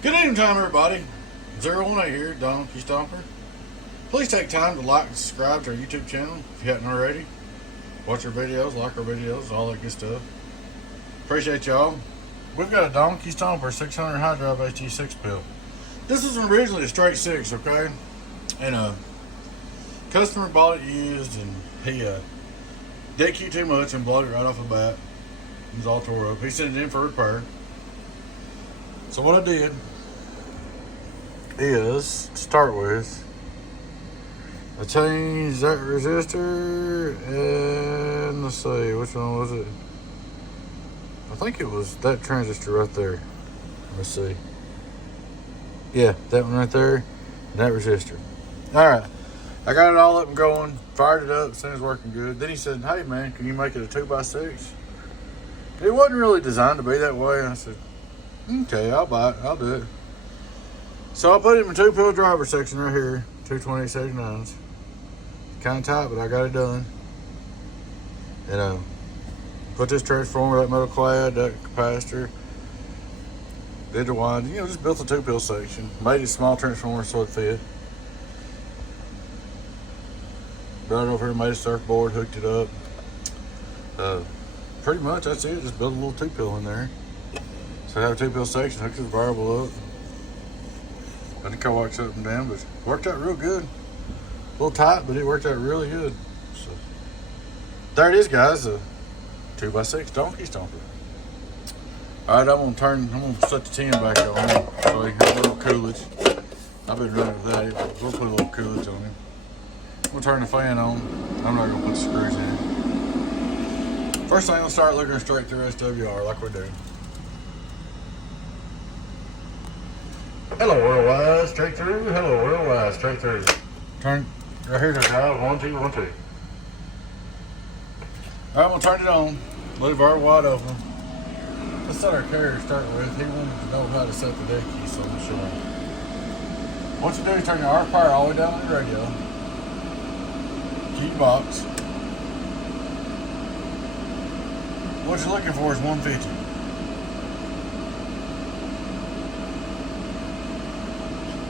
Good evening time, everybody. 018 here, Donkey Stomper. Please take time to like and subscribe to our YouTube channel if you haven't already. Watch our videos, like our videos, all that good stuff. Appreciate y'all. We've got a Donkey Stomper 600HD-HG-6 build. This was originally a straight 6, okay? And a customer bought it used, and he did keep too much and blowed it right off the bat. It was all tore up. He sent it in for repair. So what I did is, to start with, I changed that resistor, and let's see, which one was it? I think it was that transistor right there. Let's see. Yeah, that one right there, and that resistor. Alright, I got it all up and going, fired it up, things working good. Then he said, hey man, can you make it a 2x6? It wasn't really designed to be that way. I said, okay, I'll buy it, I'll do it. So I put it in my 2-pill driver section right here, 220-79s. Kind of tight, but I got it done. And put this transformer, that metal clad, that capacitor, did the wind, just built a 2-pill section. Made it a small transformer so it fit. Brought it over here, made a surfboard, hooked it up. Pretty much that's it, just built a little 2-pill in there. So I have a 2-pill section, hooked the variable up. Got the coax up and down, but it worked out real good. A little tight, but it worked out really good. So there it is, guys, a 2x6 Donkey Stomper. All right, I'm gonna set the tin back on so he can have a little coolage. I've been running with that, but we'll put a little coolage on him. We'll turn the fan on. I'm not gonna put the screws in. First thing, I'll start looking straight through SWR like we do. Hello, worldwide, straight through. Hello, worldwide, straight through. Turn right here to dial 1, 2, 1, 2. All right, I'm gonna turn it on. Let it very wide open. Let's set our carrier to start with. He wanted to know how to set the deck key, so I'm gonna show him. What you do is turn your arc power all the way down to the radio. Key box. What you're looking for is 150.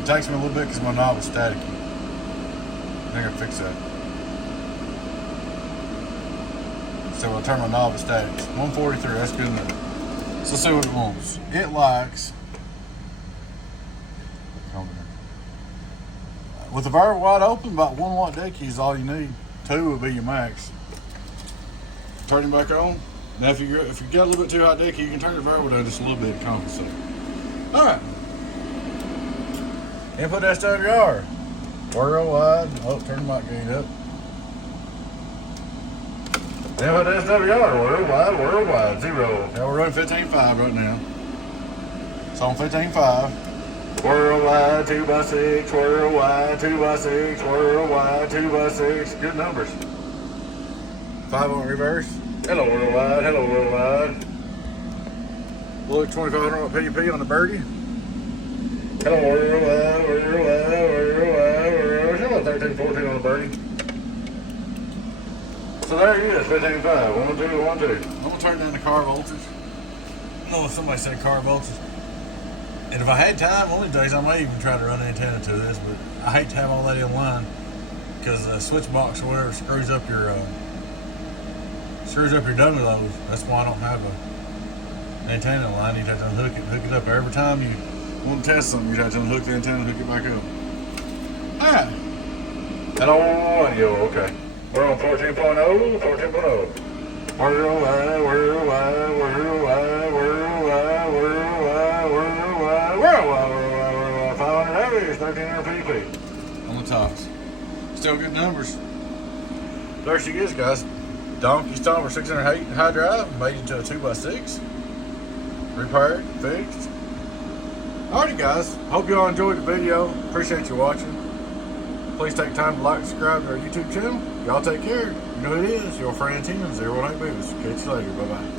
It takes me a little bit because my knob is staticky. I think I fix that. So I'll turn my knob to static. 143, that's good enough. So let's see what it wants. It likes, with the variable wide open, about 1 watt deck key is all you need. 2 would be your max. Turn it back on. Now if you got a little bit too hot deck key, you can turn the variable down just a little bit to compensate. All right. Input SWR. Worldwide. Oh, turn the mic gain up. Input SWR. Worldwide. 0. Now we're running 15.5 right now. It's on 15.5. Worldwide 2x6. Worldwide 2x6. Worldwide 2x6. Good numbers. 5-volt reverse. Hello, worldwide. Hello, worldwide. Look, 2500 watt PUP on the birdie. Hello, worldwide. Hello, 1314 on the birdie. So there he is, 15.5. 1, 2, 1, 2. I'm gonna turn down the car voltage. I know if somebody said car voltage. And if I had time, one of these days I may even try to run an antenna to this, but I hate to have all that in line because the switch box or whatever screws up your dummy load. That's why I don't have an antenna line. You'd have to unhook it, hook it up. Every time you want to test something, you'd have to unhook the antenna and hook it back up. Alright. Hello, audio, okay. We're on 14.0, 14.0. Worldwide. 500 average, 1300 pp. On the tops. Still good numbers. There she is, guys. Donkey Stomper 600 high drive, made into a 2x6. Repaired, fixed. Alrighty, guys. Hope you all enjoyed the video. Appreciate you watching. Please take time to like and subscribe to our YouTube channel. Y'all take care. You know who it is. Your friend Tim, 018 Boots. Catch you later. Bye-bye.